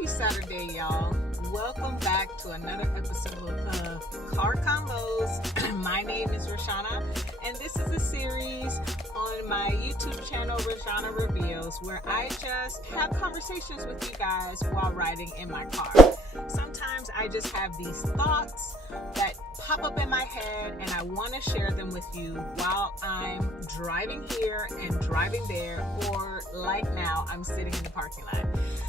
Happy Saturday, y'all. Welcome back to another episode of Car Convos. My name is Rashana, and this is a series on my YouTube channel, Rashana Reveals, where I just have conversations with you guys while riding in my car. Sometimes I just have these thoughts that pop up in my head, and I want to share them with you while I'm driving here and driving there, or like now, I'm sitting in the parking lot.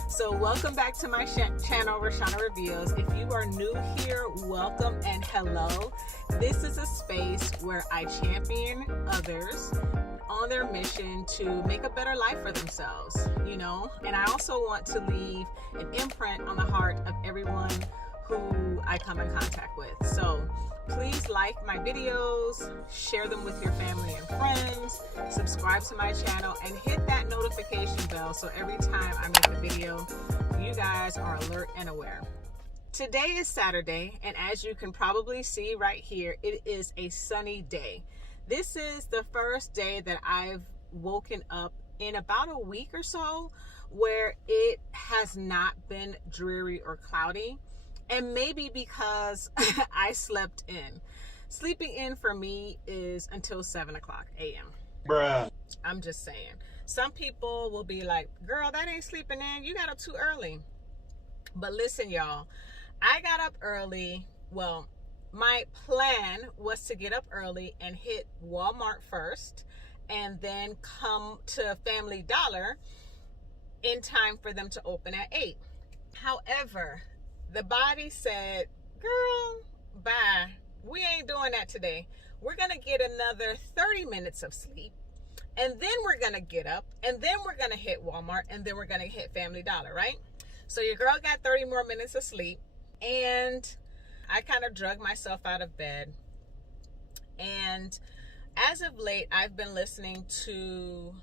So welcome back to my channel, Rashana Reveals. If you are new here, welcome and hello. This is a space where I champion others on their mission to make a better life for themselves, and I also want to leave an imprint on the heart of everyone who I come in contact with. So please like my videos, share them with your family and friends, subscribe to my channel, and hit that notification bell so every time I make a video, you guys are alert and aware. Today is Saturday, and as you can probably see right here, it is a sunny day. This is the first day that I've woken up in about a week or so where it has not been dreary or cloudy. And maybe because I slept in. Sleeping in for me is until 7 o'clock a.m. Bruh. I'm just saying. Some people will be like, girl, that ain't sleeping in. You got up too early. But listen, y'all, I got up early. Well, my plan was to get up early and hit Walmart first and then come to Family Dollar in time for them to open at 8. However, the body said, girl, bye. We ain't doing that today. We're going to get another 30 minutes of sleep. And then we're going to get up. And then we're going to hit Walmart. And then we're going to hit Family Dollar, right? So your girl got 30 more minutes of sleep. And I kind of drug myself out of bed. And as of late, I've been listening to,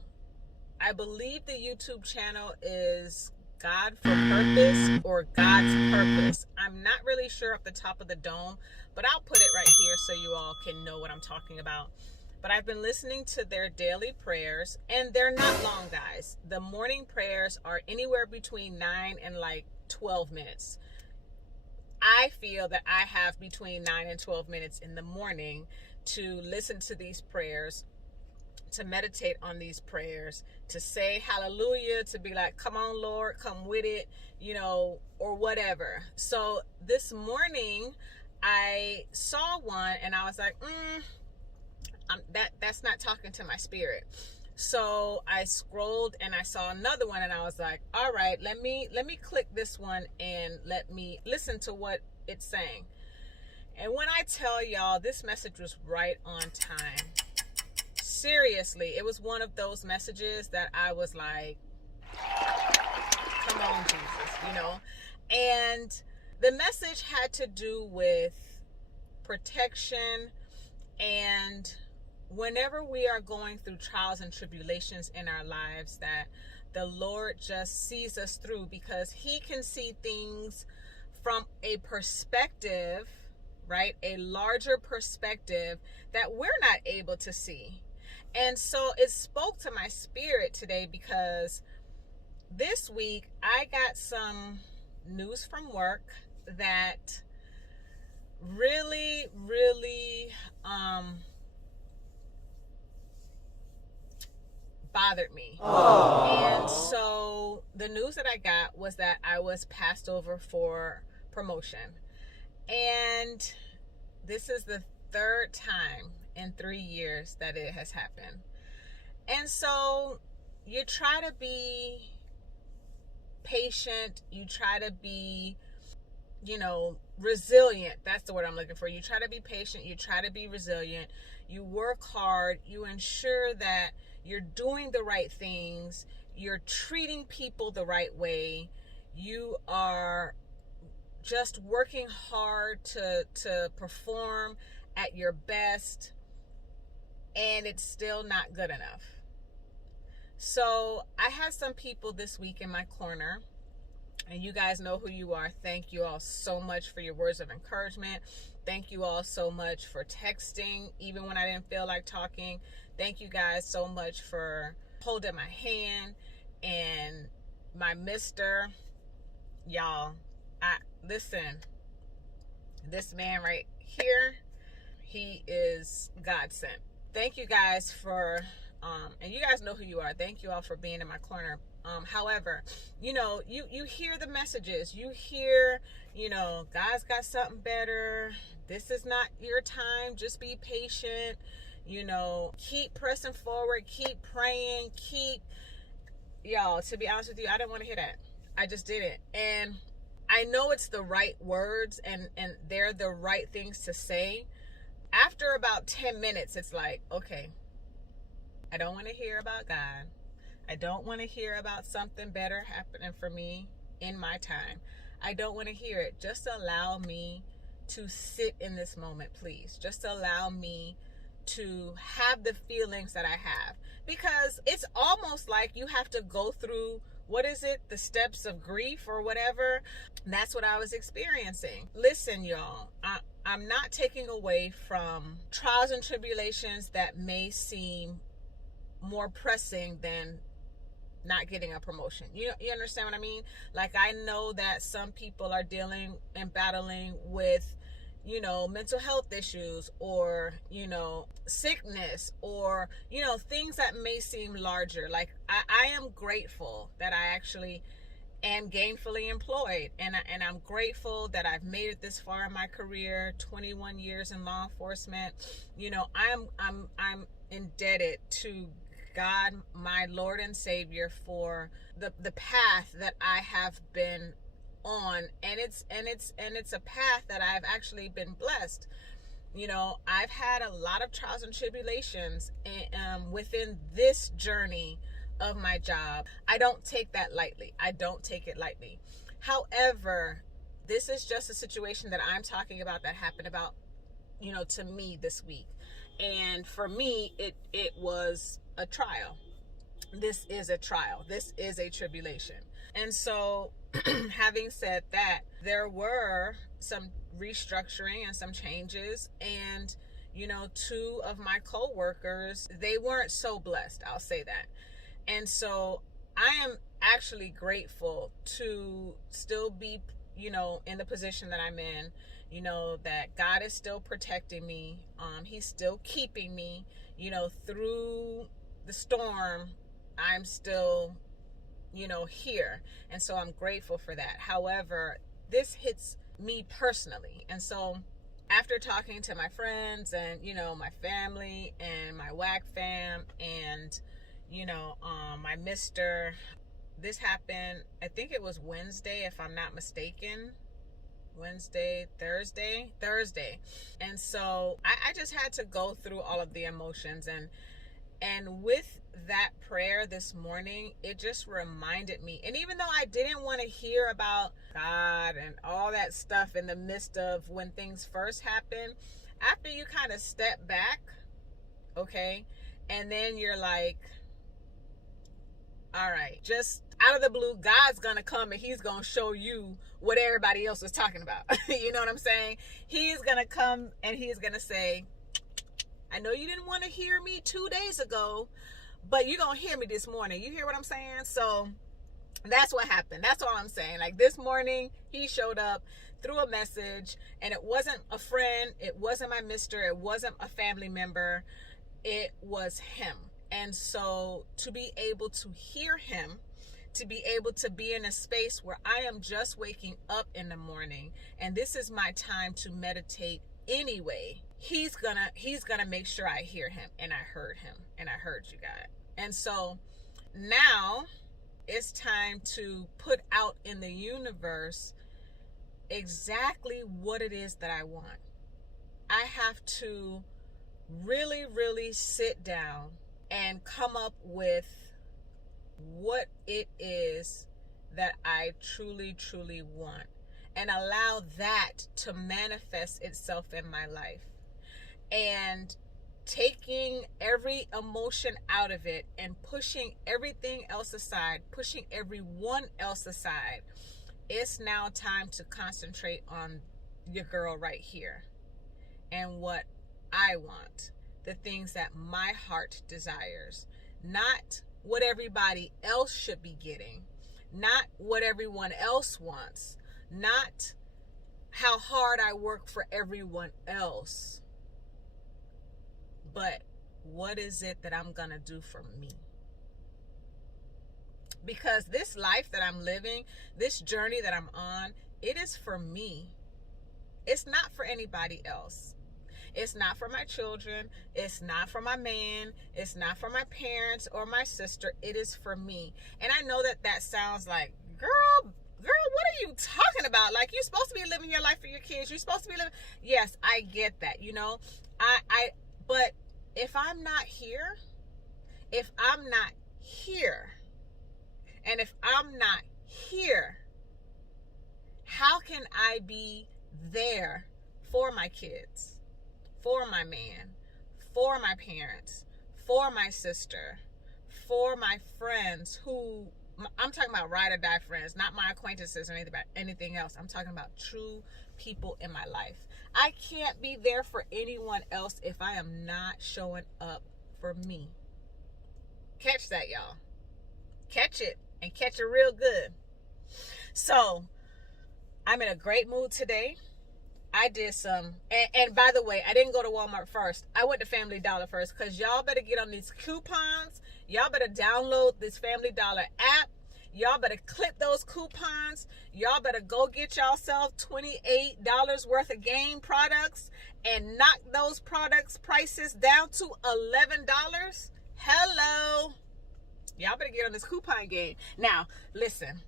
I believe the YouTube channel is God for Purpose or God's Purpose. I'm not really sure off the top of the dome, but I'll put it right here so you all can know what I'm talking about. But I've been listening to their daily prayers, and they're not long, guys. The morning prayers are anywhere between 9 and 12 minutes. I feel that I have between 9 and 12 minutes in the morning to listen to these prayers, to meditate on these prayers, to say hallelujah, to be like, come on, Lord, come with it, or whatever. So this morning I saw one and I was like, that's not talking to my spirit. So I scrolled and I saw another one and I was like, all right, let me click this one and let me listen to what it's saying. And when I tell y'all, this message was right on time. Seriously, it was one of those messages that I was like, come on, Jesus, And the message had to do with protection, and whenever we are going through trials and tribulations in our lives, that the Lord just sees us through because he can see things from a perspective, right? A larger perspective that we're not able to see. And so it spoke to my spirit today because this week I got some news from work that really, bothered me. Aww. And so the news that I got was that I was passed over for promotion. And this is the third time in 3 years that it has happened. And so you try to be patient, you try to be resilient. That's the word I'm looking for. You try to be patient, you try to be resilient, you work hard, you ensure that you're doing the right things, you're treating people the right way, you are just working hard to perform at your best, and it's still not good enough. So I had some people this week in my corner, and you guys know who you are. Thank you all so much for your words of encouragement. Thank you all so much for texting, even when I didn't feel like talking. Thank you guys so much for holding my hand. And my mister, Y'all, listen, this man right here, he is God sent. Thank you guys for, and you guys know who you are. Thank you all for being in my corner. However, you hear the messages. You hear, God's got something better. This is not your time. Just be patient. Keep pressing forward. Keep praying. Y'all, to be honest with you, I didn't want to hear that. I just didn't. And I know it's the right words and they're the right things to say. After about 10 minutes, it's like, okay, I don't want to hear about God. I don't want to hear about something better happening for me in my time. I don't want to hear it. Just allow me to sit in this moment, please. Just allow me to have the feelings that I have. Because it's almost like you have to go through, what is it? The steps of grief or whatever. That's what I was experiencing. Listen, y'all, I'm not taking away from trials and tribulations that may seem more pressing than not getting a promotion. You understand what I mean? Like, I know that some people are dealing and battling with, mental health issues or, sickness or, things that may seem larger. Like, I am grateful that I actually am gainfully employed, and I'm grateful that I've made it this far in my career, 21 years in law enforcement. I'm indebted to God, my Lord and Savior, for the path that I have been on, and it's a path that I've actually been blessed. I've had a lot of trials and tribulations within this journey of my job. I don't take that lightly. I don't take it lightly. However, this is just a situation that I'm talking about that happened about, to me this week. And for me, it was a trial. This is a trial. This is a tribulation. And so, having said that, there were some restructuring and some changes, and two of my co-workers, they weren't so blessed, I'll say that. And so I am actually grateful to still be, in the position that I'm in, that God is still protecting me. He's still keeping me, through the storm. I'm still, here. And so I'm grateful for that. However, this hits me personally. And so after talking to my friends and, my family and my WAC fam and, my Mr., this happened, I think it was Wednesday, if I'm not mistaken. Thursday. And so I just had to go through all of the emotions, and with that prayer this morning, it just reminded me. And even though I didn't want to hear about God and all that stuff in the midst of when things first happened, after you kind of step back, okay, and then you're like, all right, just out of the blue, God's gonna come and he's gonna show you what everybody else was talking about. You know what I'm saying? He's gonna come and he's gonna say, I know you didn't want to hear me 2 days ago, but you're gonna hear me this morning. You hear what I'm saying? So that's what happened. That's all I'm saying. Like, this morning, he showed up through a message, and it wasn't a friend, it wasn't my mister, it wasn't a family member, it was him. And so to be able to hear him, to be able to be in a space where I am just waking up in the morning, and this is my time to meditate anyway, he's gonna make sure I hear him. And I heard him, and I heard you, God. And so now it's time to put out in the universe exactly what it is that I want. I have to really, really sit down and come up with what it is that I truly, truly want, and allow that to manifest itself in my life. And taking every emotion out of it and pushing everything else aside, pushing everyone else aside, it's now time to concentrate on your girl right here and what I want, the things that my heart desires, not what everybody else should be getting, not what everyone else wants, not how hard I work for everyone else, but what is it that I'm gonna do for me? Because this life that I'm living, this journey that I'm on, it is for me. It's not for anybody else. It's not for my children. It's not for my man. It's not for my parents or my sister. It is for me. And I know that sounds like, girl, what are you talking about? Like, you're supposed to be living your life for your kids. You're supposed to be living. Yes, I get that, but if I'm not here, and if I'm not here, how can I be there for my kids, for my man, for my parents, for my sister, for my friends who, I'm talking about ride or die friends, not my acquaintances or anything else. I'm talking about true people in my life. I can't be there for anyone else if I am not showing up for me. Catch that, y'all. Catch it, and catch it real good. So, I'm in a great mood today. I did some, and by the way, I didn't go to Walmart first. I went to Family Dollar first, because y'all better get on these coupons. Y'all better download this Family Dollar app. Y'all better clip those coupons. Y'all better go get yourself $28 worth of game products and knock those products prices down to $11. Hello. Y'all better get on this coupon game. Now, listen.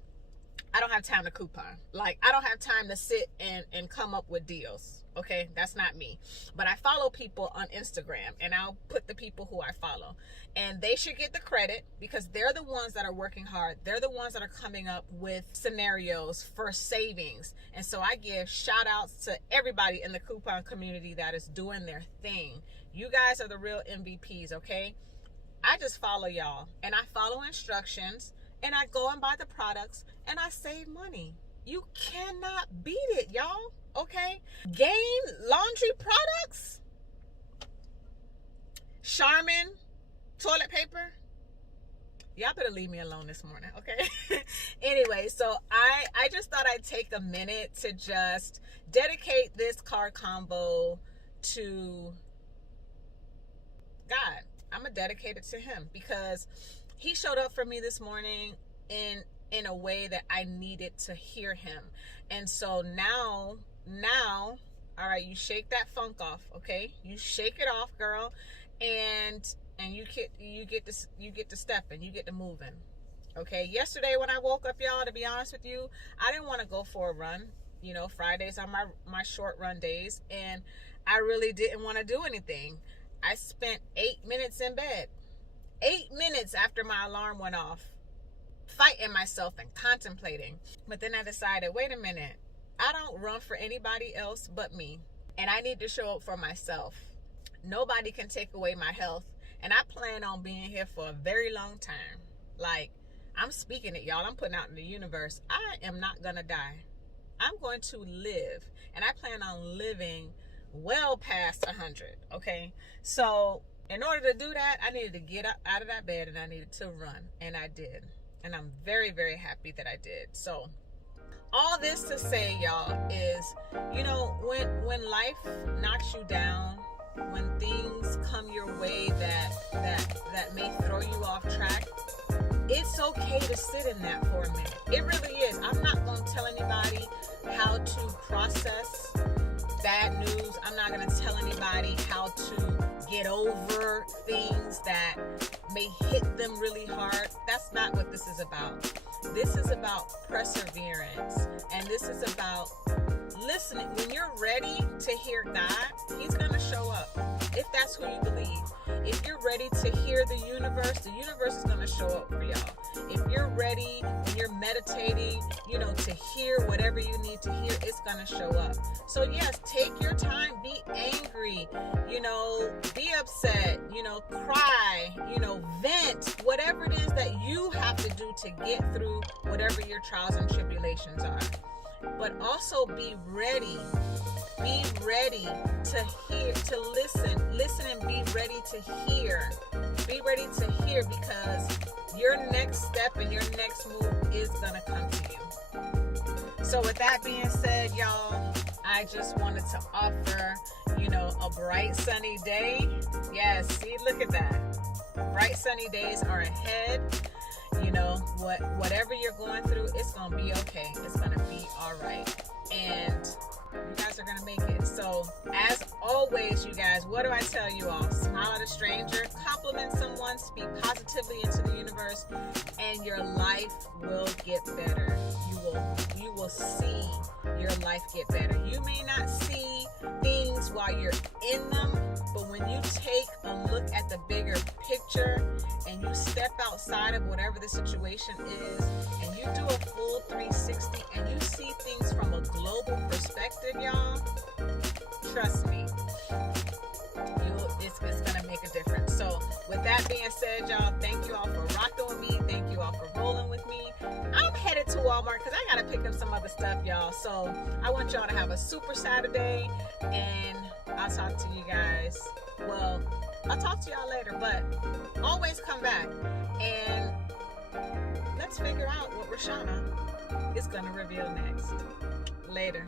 I don't have time to coupon. Like, I don't have time to sit and come up with deals. Okay, that's not me. But I follow people on Instagram, and I'll put the people who I follow. And they should get the credit, because they're the ones that are working hard. They're the ones that are coming up with scenarios for savings. And so I give shout outs to everybody in the coupon community that is doing their thing. You guys are the real MVPs, okay? I just follow y'all, and I follow instructions, and I go and buy the products, and I save money. You cannot beat it, y'all. Okay? Gain laundry products, Charmin toilet paper. Y'all better leave me alone this morning, okay? Anyway, so I just thought I'd take a minute to just dedicate this car convo to God. I'm gonna dedicate it to him, because he showed up for me this morning in a way that I needed to hear him. And so now, all right, you shake that funk off, okay? You shake it off, girl, and you get to stepping, you get to moving. Okay? Yesterday when I woke up, y'all, to be honest with you, I didn't want to go for a run. Fridays are my short run days, and I really didn't want to do anything. I spent 8 minutes in bed. 8 minutes after my alarm went off, fighting myself and contemplating. But then I decided, wait a minute, I don't run for anybody else but me, and I need to show up for myself. Nobody can take away my health, and I plan on being here for a very long time. Like, I'm speaking it, y'all. I'm putting out in the universe. I am not gonna die. I'm going to live, and I plan on living well past 100. Okay, so in order to do that, I needed to get up out of that bed, and I needed to run, and I did. And I'm very, very happy that I did. So all this to say, y'all, is, when life knocks you down, when things come your way that may throw you off track, it's okay to sit in that for a minute. It really is. I'm not going to tell anybody how to process bad news. I'm not going to tell anybody how to get over things that may hit them really hard. That's not what this is about. This is about perseverance, and this is about listening. When you're ready to hear God, he's going to show up, if that's who you believe. If you're ready to hear the universe is going to show up for y'all. If you're ready, when you're meditating, to hear whatever you need to hear, it's going to show up. So yes, take your time, be angry, be upset, cry, vent, whatever it is that you have to do to get through whatever your trials and tribulations are. But also be ready to hear, to listen and be ready to hear. Be ready to hear, because your next step and your next move is gonna come to you. So with that being said, y'all, I just wanted to offer, a bright sunny day. Yes, see, look at that. Bright sunny days are ahead. Whatever you're going through, it's gonna be okay. It's gonna be all right. And you guys are gonna make it. So as always, you guys, what do I tell you all? Smile at a stranger, compliment someone, speak positively into the universe, and your life will get better. You will see your life get better. You may not see things while you're in them, but when you take a look at the bigger picture and you step outside of whatever the situation is and you do a full 360 and you see things from a global perspective, y'all, trust me, it's gonna make a difference. So with that being said, y'all, thank you all for rocking with me. Thank you all for rolling with me. I'm headed to Walmart because I gotta pick up some other stuff, y'all. So I want y'all to have a super Saturday, and I'll talk to you guys. Well, I'll talk to y'all later, but always come back and let's figure out what Rashana is gonna reveal next. Later.